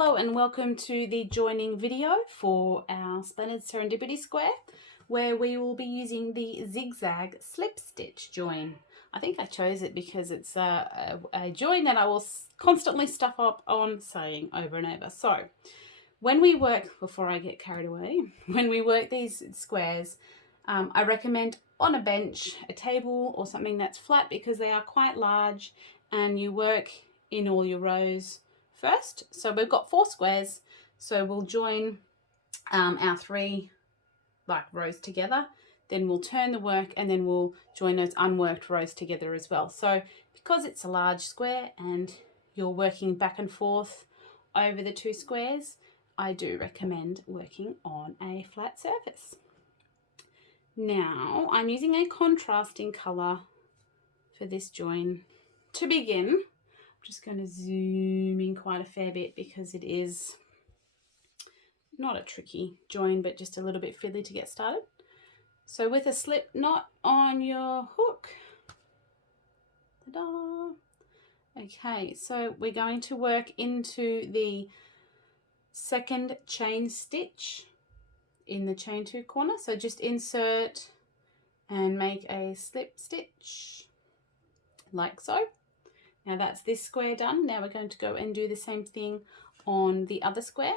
Hello and welcome to the joining video for our Splendid Serendipity square, where we will be using the Zigzag Slip Stitch join. I think I chose it because it's a join that I will constantly stuff up on sewing over and over. So when we work, before I get carried away, when we work these squares, I recommend on a bench, a table or something that's flat because they are quite large, and you work in all your rows first. So we've got 4 squares, so we'll join our 3 rows together, then we'll turn the work and then we'll join those unworked rows together as well. So because it's a large square and you're working back and forth over the 2 squares, I do recommend working on a flat surface. Now I'm using a contrasting colour for this join. To begin, I'm just going to zoom in quite a fair bit because it is not a tricky join, but just a little bit fiddly to get started. So with a slip knot on your hook, ta-da! Okay, so we're going to work into the second chain stitch in the chain 2 corner. So just insert and make a slip stitch like so. Now that's this square done. Now we're going to go and do the same thing on the other square.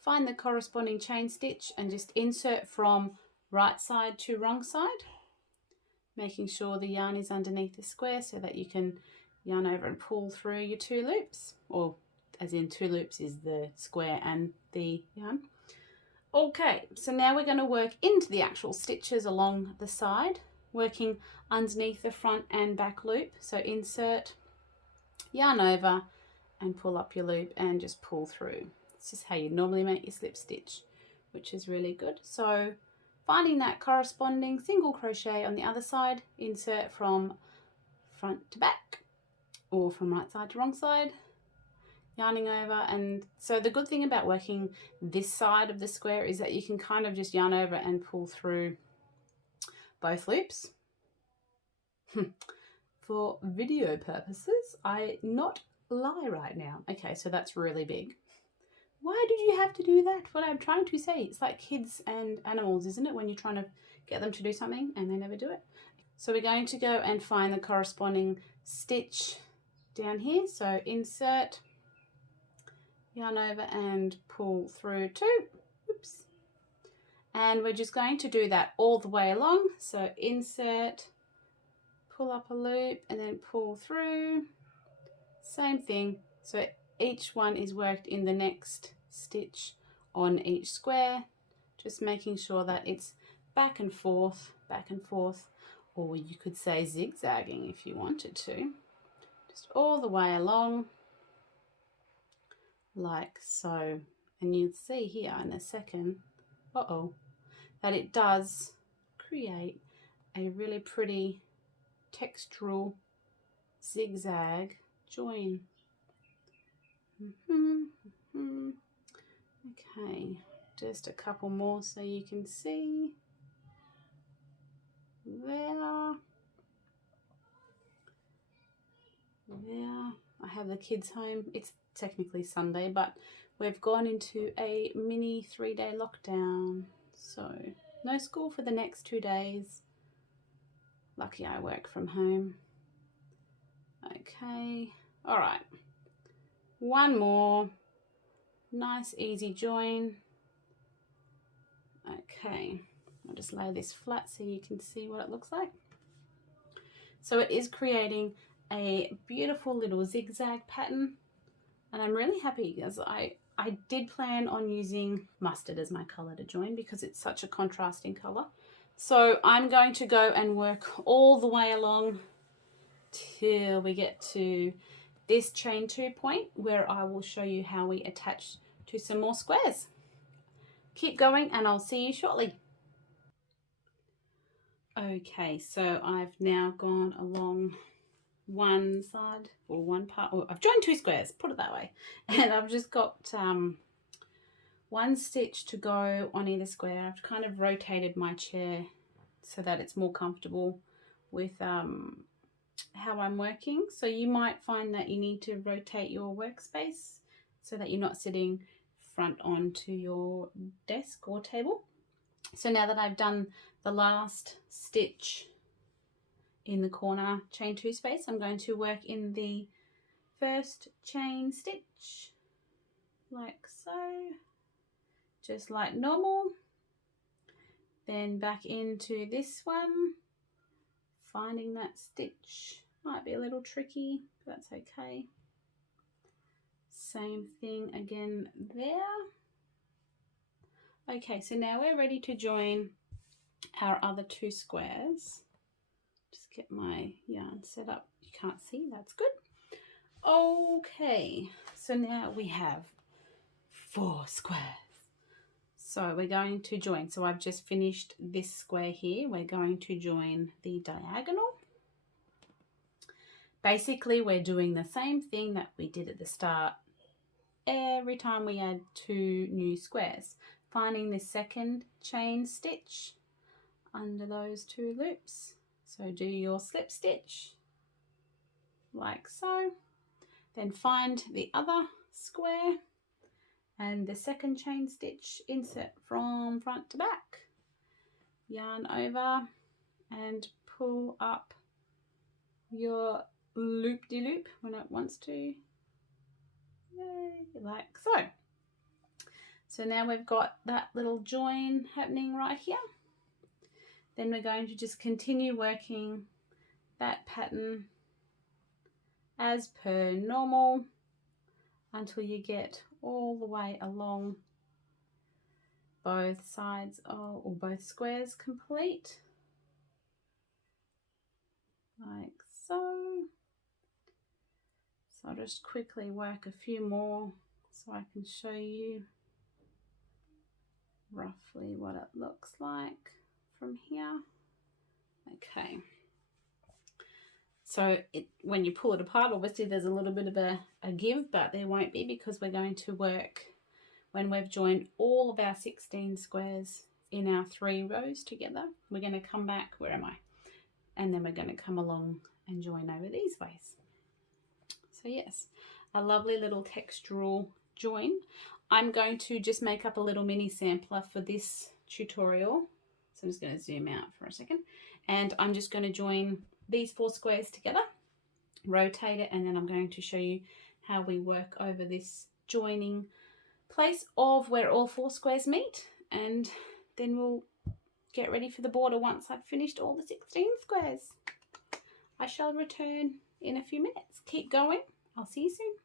Find the corresponding chain stitch and just insert from right side to wrong side, making sure the yarn is underneath the square so that you can yarn over and pull through your 2 loops, or as in 2 loops is the square and the yarn. Okay, so now we're going to work into the actual stitches along the side, working underneath the front and back loop. So insert, yarn over and pull up your loop and just pull through. This is how you normally make your slip stitch, which is really good. So finding that corresponding single crochet on the other side, insert from front to back or from right side to wrong side, yarning over. And so the good thing about working this side of the square is that you can kind of just yarn over and pull through both loops. For video purposes, I not lie right now. Okay, so that's really big. Why did you have to do that? What I'm trying to say, it's like kids and animals, isn't it? When you're trying to get them to do something and they never do it. So we're going to go and find the corresponding stitch down here. So insert, yarn over and pull through 2. Oops. And we're just going to do that all the way along. So insert, pull up a loop and then pull through. Same thing. So each one is worked in the next stitch on each square, just making sure that it's back and forth, or you could say zigzagging if you wanted to, just all the way along like so. And you'll see here in a second, that it does create a really pretty textural zigzag join. Okay, just a couple more so you can see. There. I have the kids home. It's technically Sunday, but we've gone into a mini 3-day lockdown. So no school for the next 2 days. Lucky I work from home. Okay, all right. One more. Nice easy join. Okay, I'll just lay this flat so you can see what it looks like. So it is creating a beautiful little zigzag pattern, and I'm really happy because I did plan on using mustard as my color to join because it's such a contrasting color. So I'm going to go and work all the way along till we get to this chain 2 point, where I will show you how we attach to some more squares. Keep going and I'll see you shortly. Okay, so I've now gone along one side, or one part, or I've joined 2 squares, put it that way, and I've just got 1 stitch to go on either square. I've kind of rotated my chair so that it's more comfortable with how I'm working. So you might find that you need to rotate your workspace so that you're not sitting front onto your desk or table. So now that I've done the last stitch in the corner chain 2 space, I'm going to work in the first chain stitch like so, just like normal. Then back into this one, finding that stitch might be a little tricky, but that's okay. Same thing again there. Okay, so now we're ready to join our other 2 squares. Just get my yarn set up. You can't see, that's good. Okay, so now we have 4 squares. So we're going to join. So I've just finished this square here. We're going to join the diagonal. Basically, we're doing the same thing that we did at the start every time we add 2 new squares. Finding the second chain stitch under those 2 loops. So do your slip stitch like so. Then find the other square and the second chain stitch, insert from front to back, yarn over and pull up your loop-de-loop when it wants to. Yay, like so. So now we've got that little join happening right here. Then we're going to just continue working that pattern as per normal until you get all the way along both sides or both squares complete, like so. So I'll just quickly work a few more so I can show you roughly what it looks like from here. Okay, so when you pull it apart, obviously there's a little bit of a give, but there won't be because we're going to work when we've joined all of our 16 squares in our 3 rows together. We're going to come back, where am I? And then we're going to come along and join over these ways. So yes, a lovely little textural join. I'm going to just make up a little mini sampler for this tutorial. So I'm just going to zoom out for a second. And I'm just going to join these 4 squares together, rotate it, and then I'm going to show you how we work over this joining place of where all 4 squares meet, and then we'll get ready for the border once I've finished all the 16 squares. I shall return in a few minutes. Keep going. I'll see you soon.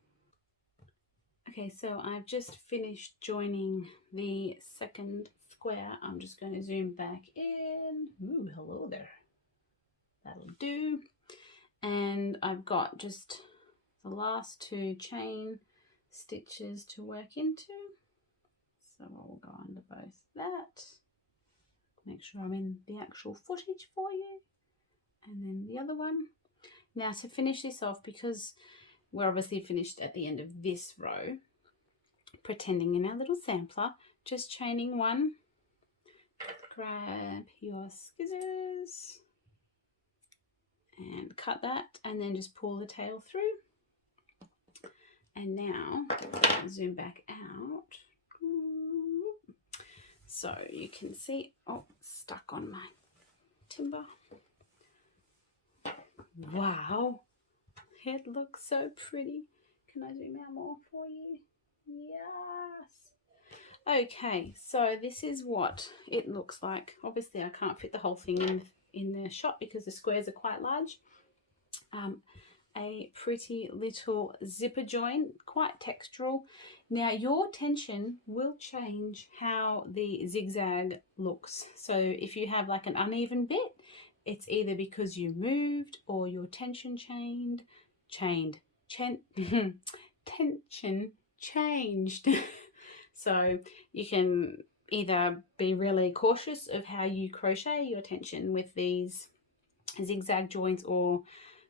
Okay, so I've just finished joining the second square. I'm just going to zoom back in. Ooh, hello there. That'll do. And I've got just the last 2 chain stitches to work into. So I'll go under both that. Make sure I'm in the actual footage for you. And then the other one. Now to finish this off, because we're obviously finished at the end of this row, pretending in our little sampler, just chaining 1. Grab your scissors and cut that, and then just pull the tail through. And now zoom back out so you can see. Oh, stuck on my timber. Wow, it looks so pretty. Can I zoom out more for you? Yes. Okay, so this is what it looks like. Obviously I can't fit the whole thing in the shot because the squares are quite large. A pretty little zipper join, quite textural. Now your tension will change how the zigzag looks. So if you have like an uneven bit, it's either because you moved or your tension tension changed. So you can either be really cautious of how you crochet your tension with these zigzag joints, or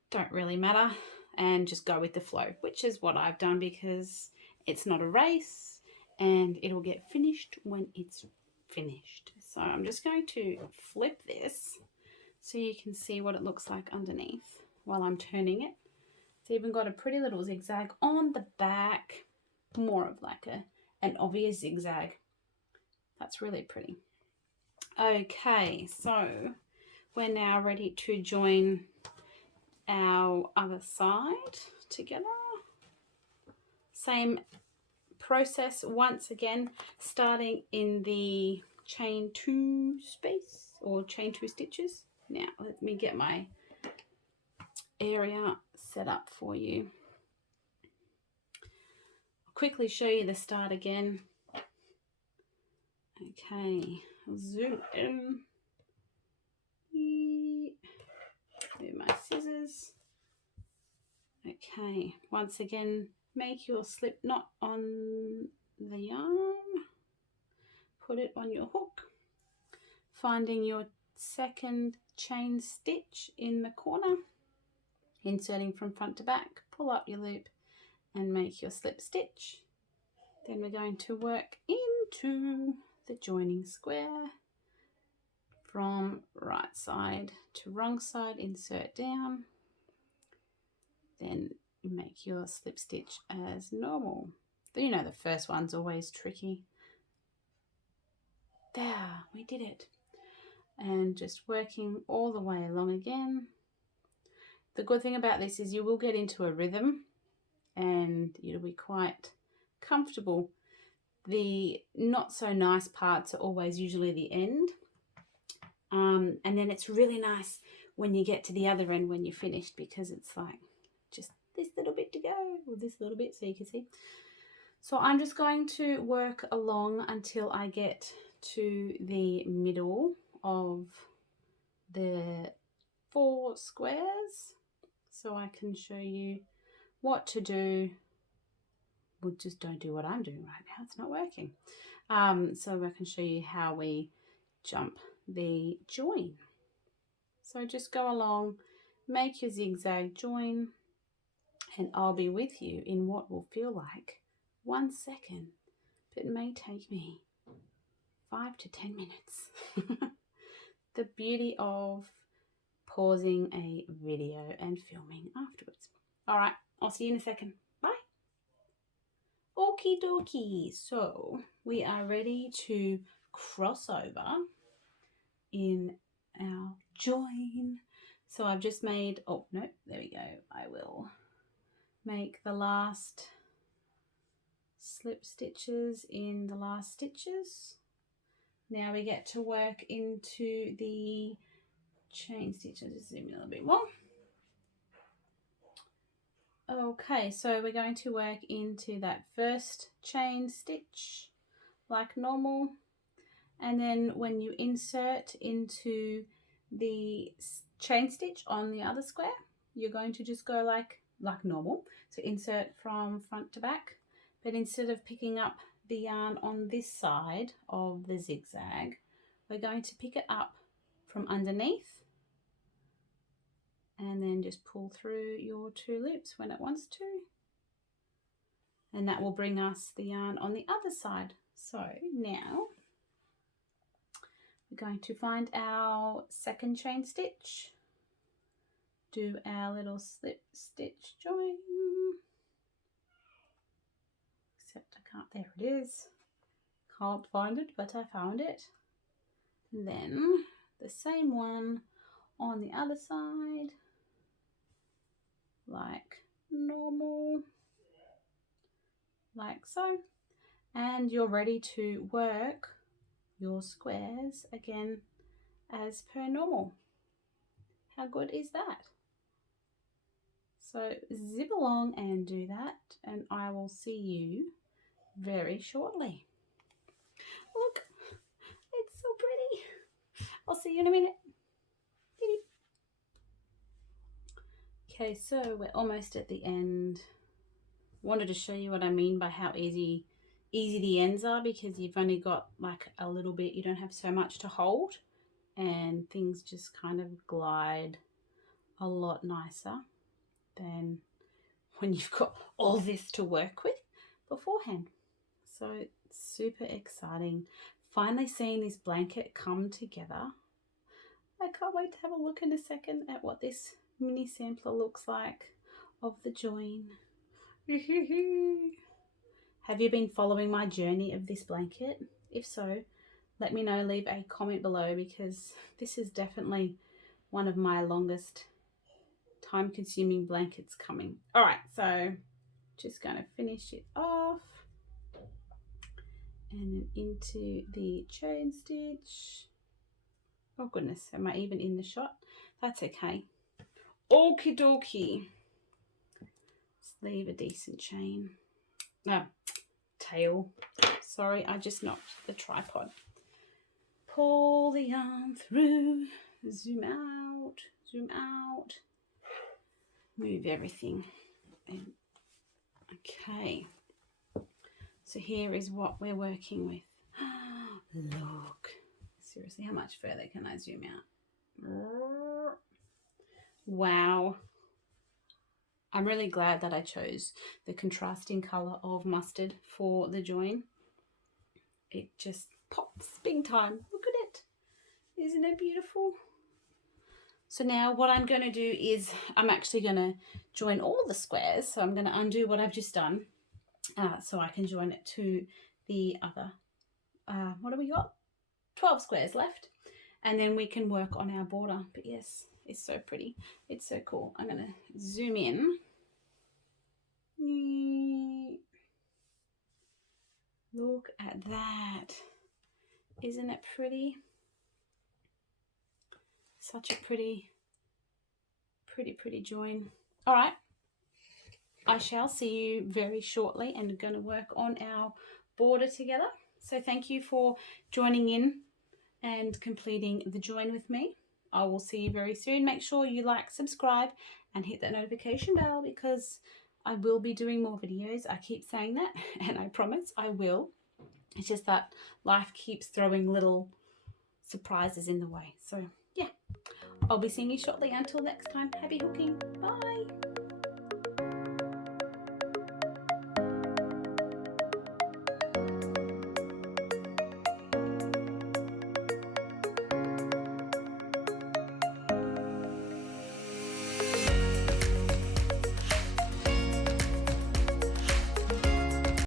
don't really matter and just go with the flow, which is what I've done because it's not a race and it'll get finished when it's finished. So I'm just going to flip this so you can see what it looks like underneath while I'm turning it. It's even got a pretty little zigzag on the back. more of like an obvious zigzag. That's really pretty. Okay, so we're now ready to join our other side together. Same process once again, starting in the chain 2 space or chain 2 stitches. Now let me get my area set up for you. I'll quickly show you the start again. Okay, zoom in. Move my scissors. Okay, once again, make your slip knot on the yarn. Put it on your hook. Finding your second chain stitch in the corner. Inserting from front to back. Pull up your loop and make your slip stitch. Then we're going to work into the joining square. From right side to wrong side, insert down. Then make your slip stitch as normal. You know the first one's always tricky. There, we did it. And just working all the way along again. The good thing about this is you will get into a rhythm and you'll be quite comfortable. The not so nice parts are always usually the end. And then it's really nice when you get to the other end when you're finished, because it's like just this little bit to go, or this little bit, so you can see. So I'm just going to work along until I get to the middle of the 4 squares, so I can show you what to do. Well, just don't do what I'm doing right now, it's not working. So I can show you how we jump the join. So just go along, make your zigzag join, and I'll be with you in what will feel like 1 second, but it may take me 5 to 10 minutes. The beauty of pausing a video and filming afterwards. All right, I'll see you in a second. Bye. Okie dokie. So we are ready to cross over in our join. So I've just made, oh no, there we go. I will make the last slip stitches in the last stitches. Now we get to work into the chain stitches. Just zoom in a little bit more. Okay, so we're going to work into that first chain stitch like normal. And then when you insert into the chain stitch on the other square, you're going to just go like normal. So insert from front to back, but instead of picking up the yarn on this side of the zigzag, we're going to pick it up from underneath and then just pull through your 2 loops when it wants to. And that will bring us the yarn on the other side. So now we're going to find our second chain stitch, do our little slip stitch join, except I can't, there it is, can't find it, but I found it. And then the same one on the other side, like normal, like so, and you're ready to work your squares again as per normal. How good is that? So zip along and do that, and I will see you very shortly. Look, it's so pretty. I'll see you in a minute. Okay, so we're almost at the end. Wanted to show you what I mean by how easy the ends are, because you've only got like a little bit, you don't have so much to hold, and things just kind of glide a lot nicer than when you've got all this to work with beforehand. So it's super exciting. Finally seeing this blanket come together. I can't wait to have a look in a second at what this mini sampler looks like of the join. Have you been following my journey of this blanket? If so, let me know, leave a comment below, because this is definitely one of my longest time-consuming blankets coming. All right, so just going to finish it off and then into the chain stitch. Oh goodness, am I even in the shot? That's okay. Okie dokie. Let's leave a decent chain. No, tail. Sorry, I just knocked the tripod. Pull the yarn through, zoom out, move everything. And okay, so here is what we're working with. Look, seriously, how much further can I zoom out? Wow. I'm really glad that I chose the contrasting colour of mustard for the join. It just pops big time. Look at it. Isn't it beautiful? So now what I'm going to do is I'm actually going to join all the squares. So I'm going to undo what I've just done so I can join it to the other, what do we got? 12 squares left. And then we can work on our border. But yes, it's so pretty. It's so cool. I'm going to zoom in. Look at that. Isn't it pretty? Such a pretty join. All right, I shall see you very shortly and going to work on our border together. So thank you for joining in and completing the join with me. I will see you very soon. Make sure you like, subscribe, and hit that notification bell, because I will be doing more videos. I keep saying that, and I promise I will. It's just that life keeps throwing little surprises in the way. So yeah, I'll be seeing you shortly. Until next time, happy hooking. Bye.